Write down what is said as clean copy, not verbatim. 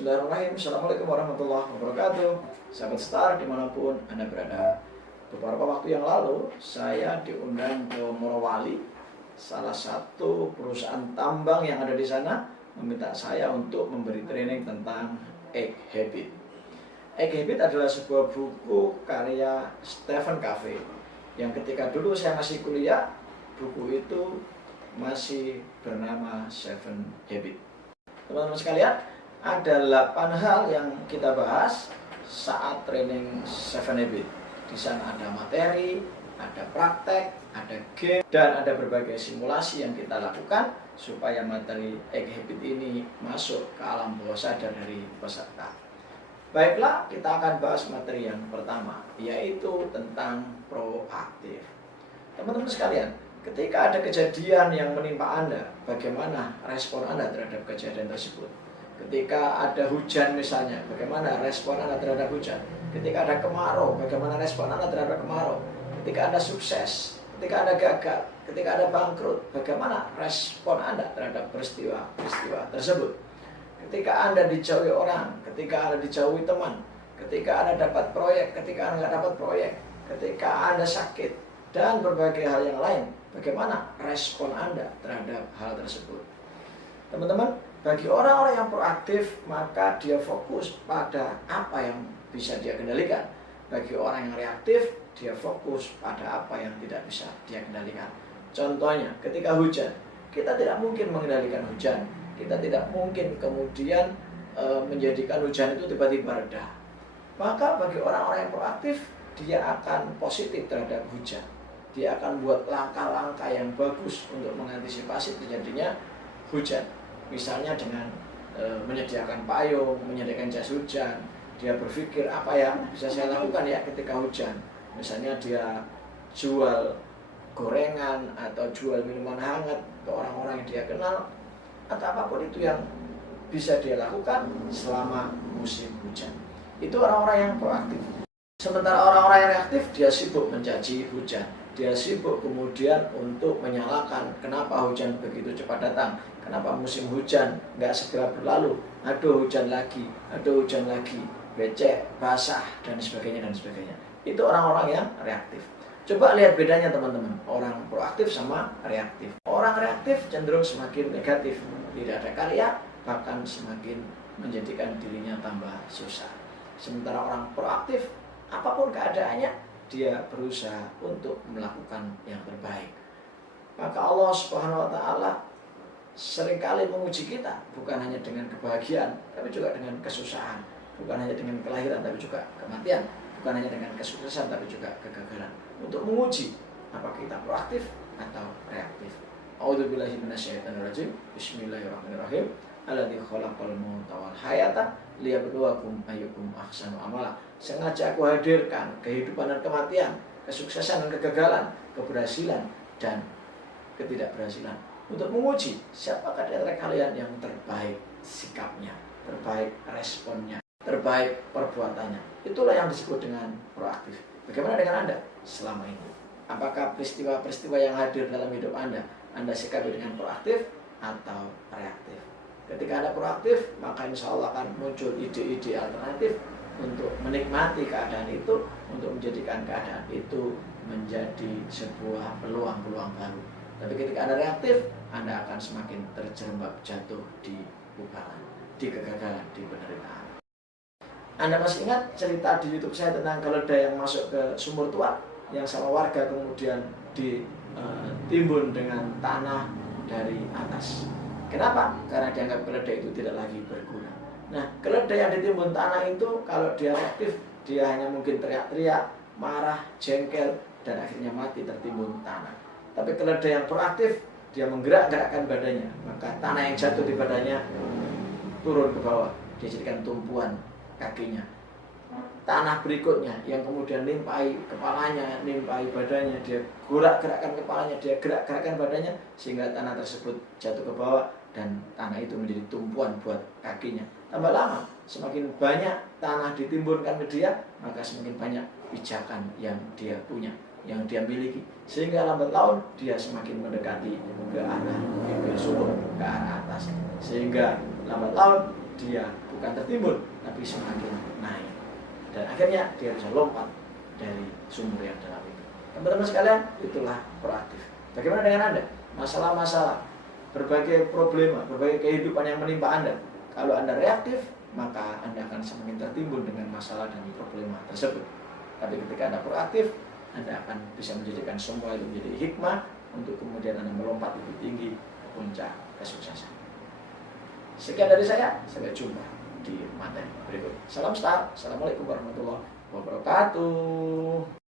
Bismillahirrahmanirrahim. Assalamualaikum warahmatullahi wabarakatuh. Sahabat Star dimanapun Anda berada. Beberapa waktu yang lalu saya diundang ke Morowali, salah satu perusahaan tambang yang ada di sana, meminta saya untuk memberi training tentang Egg Habit. Egg Habit adalah sebuah buku karya Stephen Covey yang ketika dulu saya masih kuliah, buku itu masih bernama Seven Habit. Teman-teman sekalian, ada 8 hal yang kita bahas saat training Seven Habit. Di sana ada materi, ada praktek, ada game, dan ada berbagai simulasi yang kita lakukan supaya materi Egg Habit ini masuk ke alam bawah sadar dari peserta. Baiklah, kita akan bahas materi yang pertama, yaitu tentang proaktif. Teman-teman sekalian, ketika ada kejadian yang menimpa Anda, bagaimana respon Anda terhadap kejadian tersebut? Ketika ada hujan misalnya, bagaimana respon Anda terhadap hujan? Ketika ada kemarau, bagaimana respon Anda terhadap kemarau? Ketika Anda sukses, ketika Anda gagal, ketika Anda bangkrut, bagaimana respon Anda terhadap peristiwa-peristiwa tersebut? Ketika Anda dijauhi orang, ketika Anda dijauhi teman, ketika Anda dapat proyek, ketika Anda nggak dapat proyek, ketika Anda sakit, dan berbagai hal yang lain, bagaimana respon Anda terhadap hal tersebut? Teman-teman, bagi orang-orang yang proaktif, maka dia fokus pada apa yang bisa dia kendalikan. Bagi orang yang reaktif, dia fokus pada apa yang tidak bisa dia kendalikan. Contohnya, ketika hujan, kita tidak mungkin mengendalikan hujan. Kita tidak mungkin kemudian menjadikan hujan itu tiba-tiba reda. Maka bagi orang-orang yang proaktif, dia akan positif terhadap hujan. Dia akan buat langkah-langkah yang bagus untuk mengantisipasi terjadinya hujan. Misalnya dengan menyediakan payung, menyediakan jas hujan. Dia berpikir apa ya bisa saya lakukan ya ketika hujan. Misalnya dia jual gorengan atau jual minuman hangat ke orang-orang yang dia kenal, atau apapun itu yang bisa dia lakukan selama musim hujan. Itu orang-orang yang proaktif. Sementara orang-orang yang reaktif, dia sibuk mencaci hujan. Dia sibuk kemudian untuk menyalahkan kenapa hujan begitu cepat datang, kenapa musim hujan nggak segera berlalu, aduh hujan lagi, becek, basah, dan sebagainya dan sebagainya. Itu orang-orang yang reaktif. Coba lihat bedanya teman-teman, orang proaktif sama reaktif. Orang reaktif cenderung semakin negatif, tidak ada karya, bahkan semakin menjadikan dirinya tambah susah. Sementara orang proaktif, apapun keadaannya, dia berusaha untuk melakukan yang terbaik. Maka Allah Subhanahu wa Ta'ala seringkali menguji kita, bukan hanya dengan kebahagiaan, tapi juga dengan kesusahan, bukan hanya dengan kelahiran, tapi juga kematian, bukan hanya dengan kesuksesan, tapi juga kegagalan, untuk menguji apakah kita proaktif atau reaktif. A'udzubillahi minasyaitonirrajim. Bismillahirrahmanirrahim. Alladzi khalaqal mauta wal hayata liyabluwakum ayyukum ahsanu amala. Sengaja aku hadirkan kehidupan dan kematian, kesuksesan dan kegagalan, keberhasilan dan ketidakberhasilan, untuk menguji siapakah di antara kalian yang terbaik sikapnya, terbaik responnya, terbaik perbuatannya. Itulah yang disebut dengan proaktif. Bagaimana dengan Anda selama ini? Apakah peristiwa-peristiwa yang hadir dalam hidup Anda sikapi dengan proaktif atau reaktif? Ketika Anda proaktif, maka insya Allah akan muncul ide-ide alternatif untuk menikmati keadaan itu, untuk menjadikan keadaan itu menjadi sebuah peluang-peluang baru. Tapi ketika Anda reaktif, Anda akan semakin terjerembab jatuh di ubalan, di kegagalan, di penderitaan. Anda masih ingat cerita di YouTube saya tentang keledai yang masuk ke sumur tua, yang sama warga kemudian ditimbun dengan tanah dari atas. Kenapa? Karena dianggap keledai itu tidak lagi berguna. Nah, keledai yang ditimbun tanah itu kalau dia reaktif, dia hanya mungkin teriak-teriak, marah, jengkel, dan akhirnya mati tertimbun tanah. Tapi keledai yang proaktif, dia menggerak-gerakkan badannya, maka tanah yang jatuh di badannya turun ke bawah, dia jadikan tumpuan kakinya. Tanah berikutnya yang kemudian nimpahi kepalanya, nimpahi badannya, dia gerak-gerakkan kepalanya, dia gerak-gerakkan badannya, sehingga tanah tersebut jatuh ke bawah dan tanah itu menjadi tumpuan buat kakinya. Tambah lama, semakin banyak tanah ditimbunkan ke dia, maka semakin banyak pijakan yang dia punya, yang dia miliki, sehingga lambat laun dia semakin mendekati ke arah bibir sumur, ke arah atas, sehingga lambat laun dia bukan tertimbun, tapi semakin naik. Dan akhirnya dia bisa lompat dari sumur yang dalam itu. Teman-teman sekalian, itulah proaktif. Bagaimana dengan Anda? Masalah-masalah, berbagai problema, berbagai kehidupan yang menimpa Anda. Kalau Anda reaktif, maka Anda akan semakin tertimbun dengan masalah dan problema tersebut. Tapi ketika Anda proaktif, Anda akan bisa menjadikan semua itu menjadi hikmah untuk kemudian Anda melompat lebih tinggi ke puncak kesuksesan. Sekian dari saya, sampai jumpa di materi berikut. Salam Star, Assalamualaikum warahmatullahi wabarakatuh.